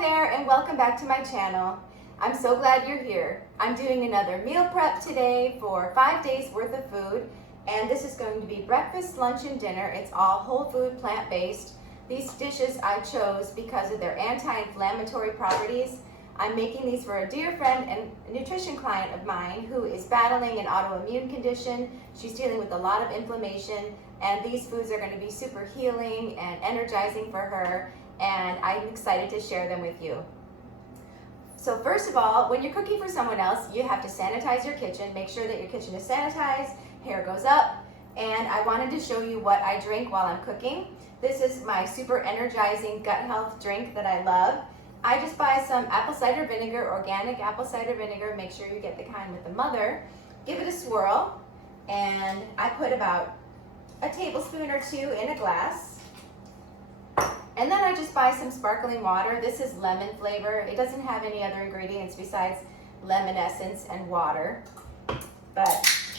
there and welcome back to my channel. I'm so glad you're here. I'm doing another meal prep today for 5 days worth of food, and this is going to be breakfast, lunch, and dinner. It's all whole food, plant-based. These dishes I chose because of their anti-inflammatory properties. I'm making these for a dear friend and a nutrition client of mine who is battling an autoimmune condition. She's dealing with a lot of inflammation, and these foods are going to be super healing and energizing for her, and I'm excited to share them with you. So first of all, when you're cooking for someone else, you have to sanitize your kitchen. Make sure that your kitchen is sanitized, hair goes up, and I wanted to show you what I drink while I'm cooking. This is my super energizing gut health drink that I love. I just buy some apple cider vinegar, organic apple cider vinegar. Make sure you get the kind with the mother. Give it a swirl, and I put about a tablespoon or two in a glass. And then I just buy some sparkling water. This is lemon flavor. It doesn't have any other ingredients besides lemon essence and water, but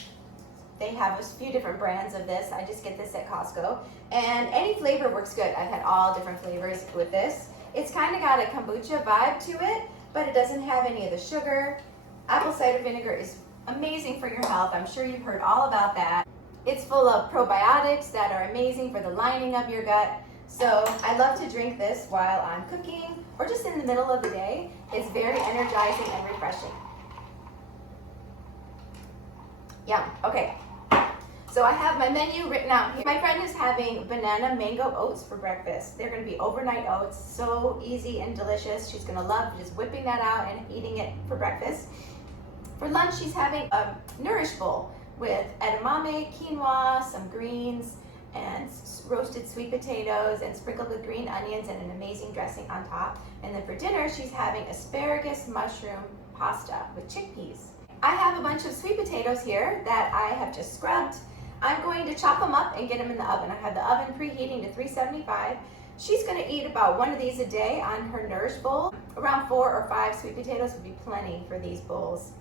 they have a few different brands of this. I just get this at Costco, and any flavor works good. I've had all different flavors with this. It's kind of got a kombucha vibe to it, but it doesn't have any of the sugar. Apple cider vinegar is amazing for your health. I'm sure you've heard all about that. It's full of probiotics that are amazing for the lining of your gut. So I love to drink this while I'm cooking or just in the middle of the day. It's very energizing and refreshing. Yum. Okay. So I have my menu written out here. My friend is having banana mango oats for breakfast. They're going to be overnight oats, so easy and delicious. She's going to love just whipping that out and eating it for breakfast. For lunch, she's having a Nourish bowl with edamame, quinoa, some greens, and roasted sweet potatoes and sprinkled with green onions and an amazing dressing on top. And then for dinner, she's having asparagus mushroom pasta with chickpeas. I have a bunch of sweet potatoes here that I have just scrubbed. I'm going to chop them up and get them in the oven. I have the oven preheating to 375. She's going to eat about one of these a day on her Nourish bowl. Around 4 or 5 sweet potatoes would be plenty for these bowls.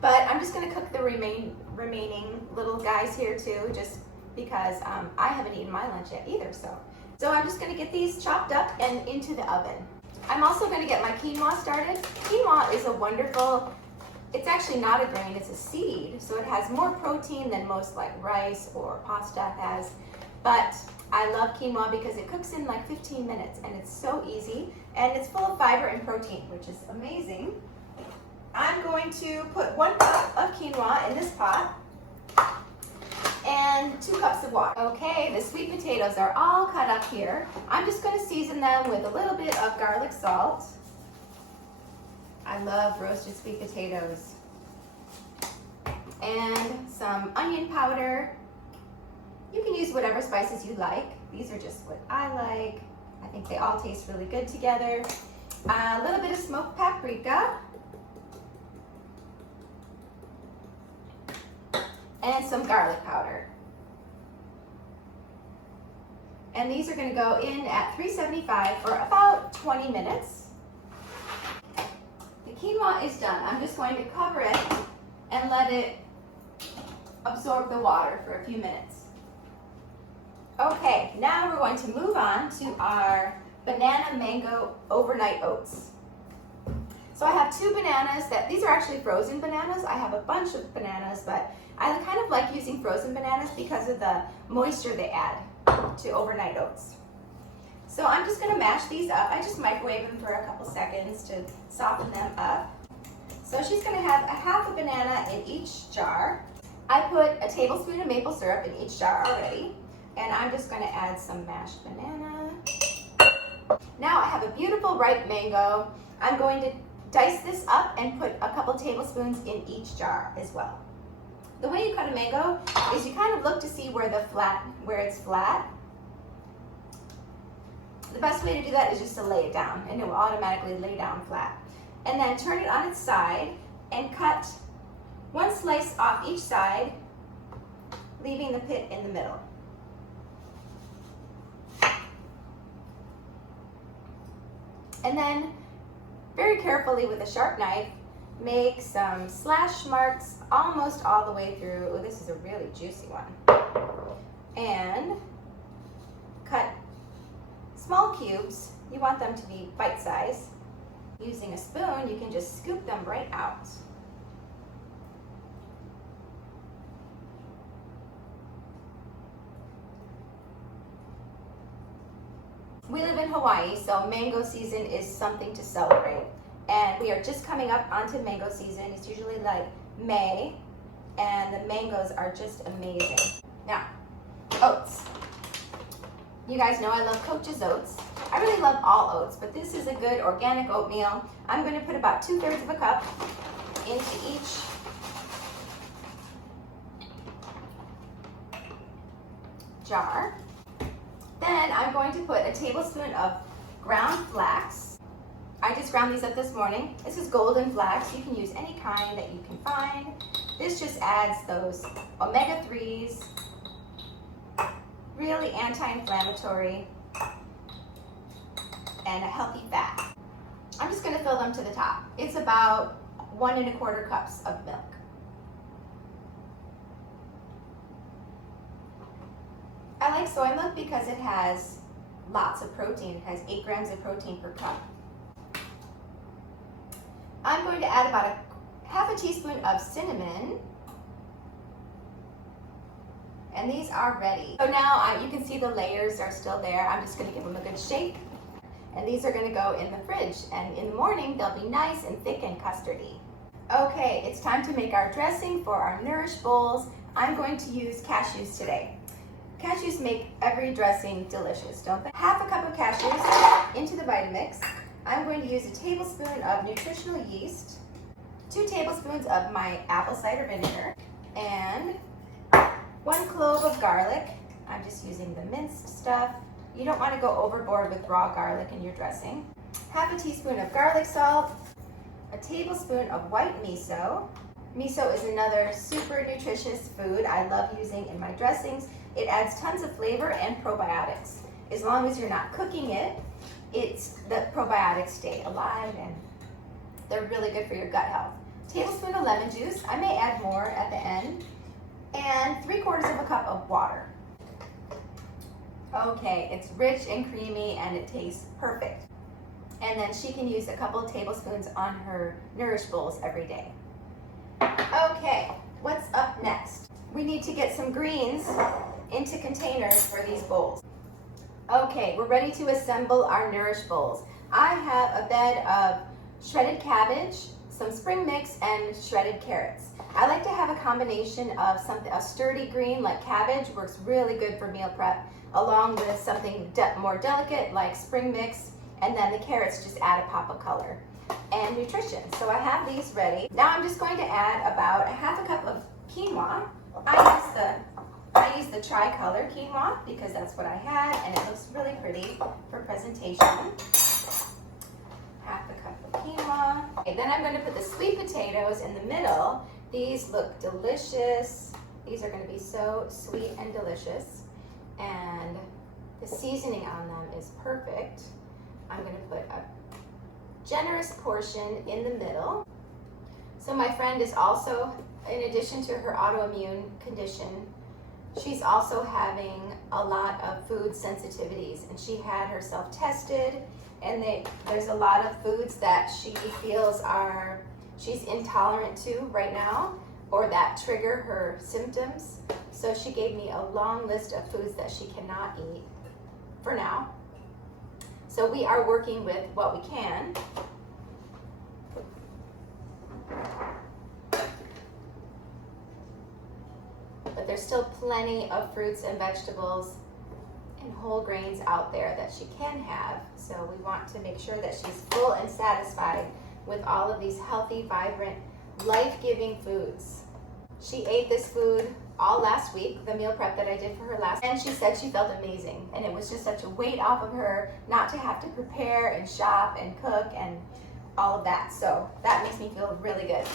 But I'm just going to cook the remaining little guys here too, just because I haven't eaten my lunch yet either. So I'm just going to get these chopped up and into the oven. I'm also going to get my quinoa started. Quinoa is a wonderful, it's actually not a grain, it's a seed, so it has more protein than most like rice or pasta has. But I love quinoa because it cooks in like 15 minutes and it's so easy, and it's full of fiber and protein, which is amazing. I'm going to put 1 cup of quinoa in this pot and 2 cups of water. Okay, the sweet potatoes are all cut up here. I'm just going to season them with a little bit of garlic salt. I love roasted sweet potatoes. And some onion powder. You can use whatever spices you like. These are just what I like. I think they all taste really good together. A little bit of smoked paprika. And some garlic powder. And these are going to go in at 375 for about 20 minutes. The quinoa is done. I'm just going to cover it and let it absorb the water for a few minutes. Okay, now we're going to move on to our banana mango overnight oats. So I have 2 bananas these are actually frozen bananas. I have a bunch of bananas, but I kind of like using frozen bananas because of the moisture they add to overnight oats. So I'm just going to mash these up. I just microwave them for a couple seconds to soften them up. So she's going to have a half a banana in each jar. I put a tablespoon of maple syrup in each jar already, and I'm just going to add some mashed banana. Now I have a beautiful ripe mango. I'm going to dice this up and put a couple tablespoons in each jar as well. The way you cut a mango is you kind of look to see where it's flat. The best way to do that is just to lay it down, and it will automatically lay down flat. And then turn it on its side and cut 1 slice off each side, leaving the pit in the middle. And then very carefully with a sharp knife, make some slash marks almost all the way through. Oh, this is a really juicy one. And cut small cubes. You want them to be bite-sized. Using a spoon, you can just scoop them right out. We live in Hawaii, so mango season is something to celebrate. And we are just coming up onto mango season. It's usually like May, and the mangoes are just amazing. Now, oats. You guys know I love Coach's oats. I really love all oats, but this is a good organic oatmeal. I'm going to put about 2/3 of a cup into each jar. Then I'm going to put a tablespoon of ground flax. I just ground these up this morning. This is golden flax. You can use any kind that you can find. This just adds those omega-3s, really anti-inflammatory, and a healthy fat. I'm just going to fill them to the top. It's about 1 1/4 cups of milk. I like soy milk because it has lots of protein. It has 8 grams of protein per cup. I'm going to add about half a teaspoon of cinnamon. And these are ready. So now you can see the layers are still there. I'm just going to give them a good shake. And these are going to go in the fridge. And in the morning, they'll be nice and thick and custardy. Okay, it's time to make our dressing for our Nourish bowls. I'm going to use cashews today. Cashews make every dressing delicious, don't they? Half a cup of cashews into the Vitamix. I'm going to use a tablespoon of nutritional yeast, 2 tablespoons of my apple cider vinegar, and 1 clove of garlic. I'm just using the minced stuff. You don't want to go overboard with raw garlic in your dressing. Half a teaspoon of garlic salt, a tablespoon of white miso. Miso is another super nutritious food I love using in my dressings. It adds tons of flavor and probiotics. As long as you're not cooking it, the probiotics stay alive and they're really good for your gut health. Tablespoon of lemon juice. I may add more at the end. And 3/4 of a cup of water. Okay, it's rich and creamy and it tastes perfect. And then she can use a couple of tablespoons on her Nourish bowls every day. Okay, what's up next? We need to get some greens into containers for these bowls. Okay, we're ready to assemble our Nourish bowls. I have a bed of shredded cabbage, some spring mix, and shredded carrots. I like to have a combination of a sturdy green like cabbage, works really good for meal prep, along with something more delicate like spring mix, and then the carrots just add a pop of color and nutrition. So I have these ready. Now I'm just going to add about 1/2 cup of quinoa. I use the tricolor quinoa because that's what I had and it looks really pretty for presentation. 1/2 cup of quinoa. Okay, then I'm going to put the sweet potatoes in the middle. These look delicious. These are going to be so sweet and delicious. And the seasoning on them is perfect. I'm going to put a generous portion in the middle. So my friend is also, in addition to her autoimmune condition, she's also having a lot of food sensitivities, and she had herself tested, and there's a lot of foods that she feels she's intolerant to right now, or that trigger her symptoms. So she gave me a long list of foods that she cannot eat for now. So we are working with what we can. But there's still plenty of fruits and vegetables and whole grains out there that she can have. So we want to make sure that she's full and satisfied with all of these healthy, vibrant, life-giving foods. She ate this food all last week, the meal prep that I did for her and she said she felt amazing. And it was just such a weight off of her not to have to prepare and shop and cook and all of that. So that makes me feel really good.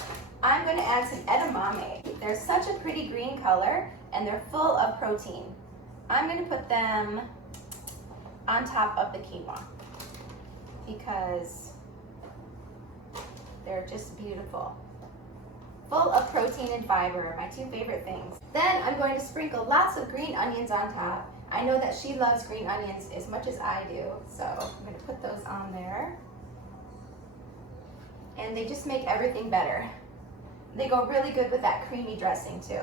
I'm going to add some edamame. They're such a pretty green color and they're full of protein. I'm going to put them on top of the quinoa because they're just beautiful. Full of protein and fiber, my 2 favorite things. Then I'm going to sprinkle lots of green onions on top. I know that she loves green onions as much as I do, so I'm gonna put those on there. And they just make everything better. They go really good with that creamy dressing too.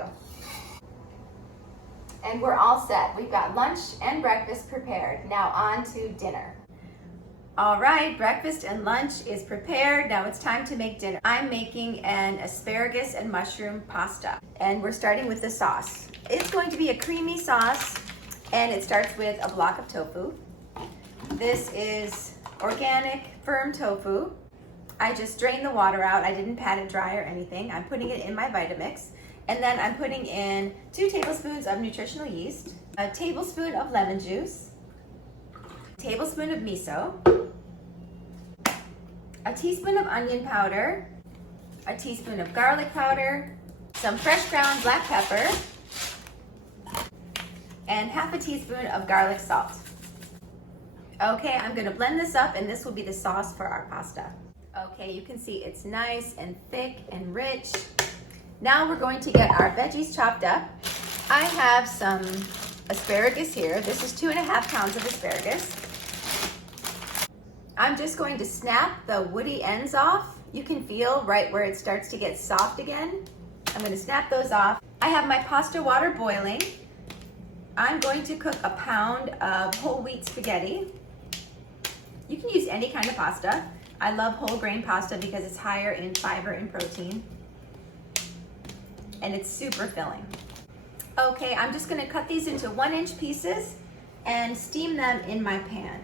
And we're all set. We've got lunch and breakfast prepared. Now on to dinner. All right, breakfast and lunch is prepared. Now it's time to make dinner. I'm making an asparagus and mushroom pasta, and we're starting with the sauce. It's going to be a creamy sauce, and it starts with a block of tofu. This is organic firm tofu. I just drained the water out. I didn't pat it dry or anything. I'm putting it in my Vitamix, and then I'm putting in 2 tablespoons of nutritional yeast, a tablespoon of lemon juice, a tablespoon of miso, a teaspoon of onion powder, a teaspoon of garlic powder, some fresh ground black pepper, and half a teaspoon of garlic salt. Okay, I'm gonna blend this up, and this will be the sauce for our pasta. Okay, you can see it's nice and thick and rich. Now we're going to get our veggies chopped up. I have some asparagus here. This is 2.5 pounds of asparagus. I'm just going to snap the woody ends off. You can feel right where it starts to get soft again. I'm going to snap those off. I have my pasta water boiling. I'm going to cook a pound of whole wheat spaghetti. You can use any kind of pasta. I love whole grain pasta because it's higher in fiber and protein, and it's super filling. Okay, I'm just going to cut these into 1-inch pieces and steam them in my pan.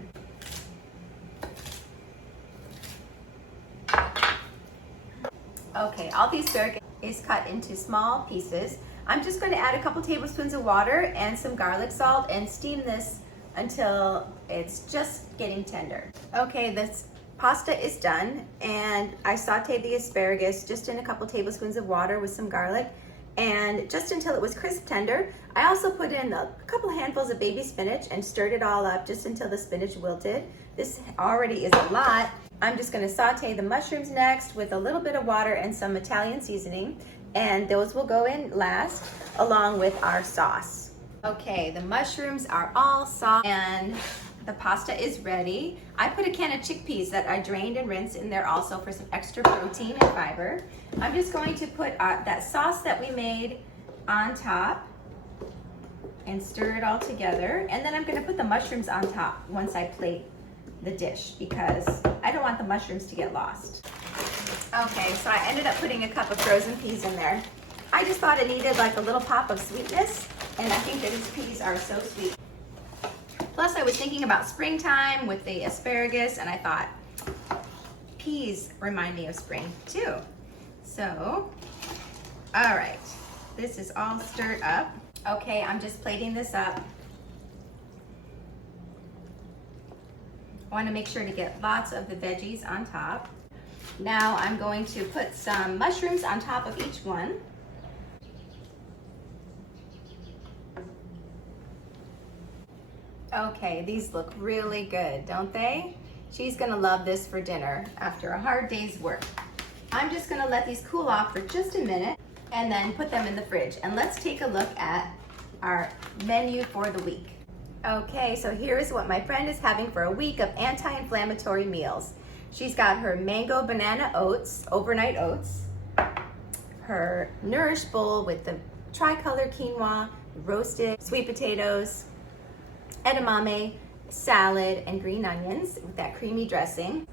Okay, all the asparagus is cut into small pieces. I'm just going to add a couple tablespoons of water and some garlic salt and steam this until it's just getting tender. Okay, this pasta is done, and I sauteed the asparagus just in a couple tablespoons of water with some garlic, and just until it was crisp tender. I also put in a couple handfuls of baby spinach and stirred it all up just until the spinach wilted. This already is a lot. I'm just going to saute the mushrooms next with a little bit of water and some Italian seasoning, and those will go in last along with our sauce. Okay, the mushrooms are all soft and the pasta is ready. I put a can of chickpeas that I drained and rinsed in there also for some extra protein and fiber. I'm just going to put that sauce that we made on top and stir it all together, and then I'm going to put the mushrooms on top once I plate the dish because I don't want the mushrooms to get lost. Okay, so I ended up putting a cup of frozen peas in there. I just thought it needed like a little pop of sweetness, and I think that these peas are so sweet. Plus I was thinking about springtime with the asparagus, and I thought peas remind me of spring too. So, all right, this is all stirred up. Okay, I'm just plating this up. I want to make sure to get lots of the veggies on top. Now I'm going to put some mushrooms on top of each one. Okay, these look really good, don't they? She's gonna love this for dinner after a hard day's work. I'm just gonna let these cool off for just a minute and then put them in the fridge. And let's take a look at our menu for the week. Okay, so here is what my friend is having for a week of anti-inflammatory meals. She's got her mango banana oats, overnight oats, her Nourish bowl with the tricolor quinoa, roasted sweet potatoes, edamame, salad, and green onions with that creamy dressing.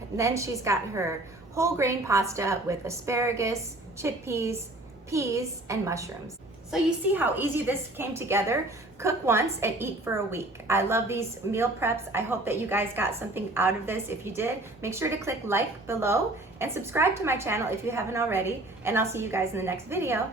And then she's got her whole grain pasta with asparagus, chickpeas, peas, and mushrooms. So you see how easy this came together. Cook once and eat for a week. I love these meal preps. I hope that you guys got something out of this. If you did, make sure to click like below and subscribe to my channel if you haven't already, and I'll see you guys in the next video.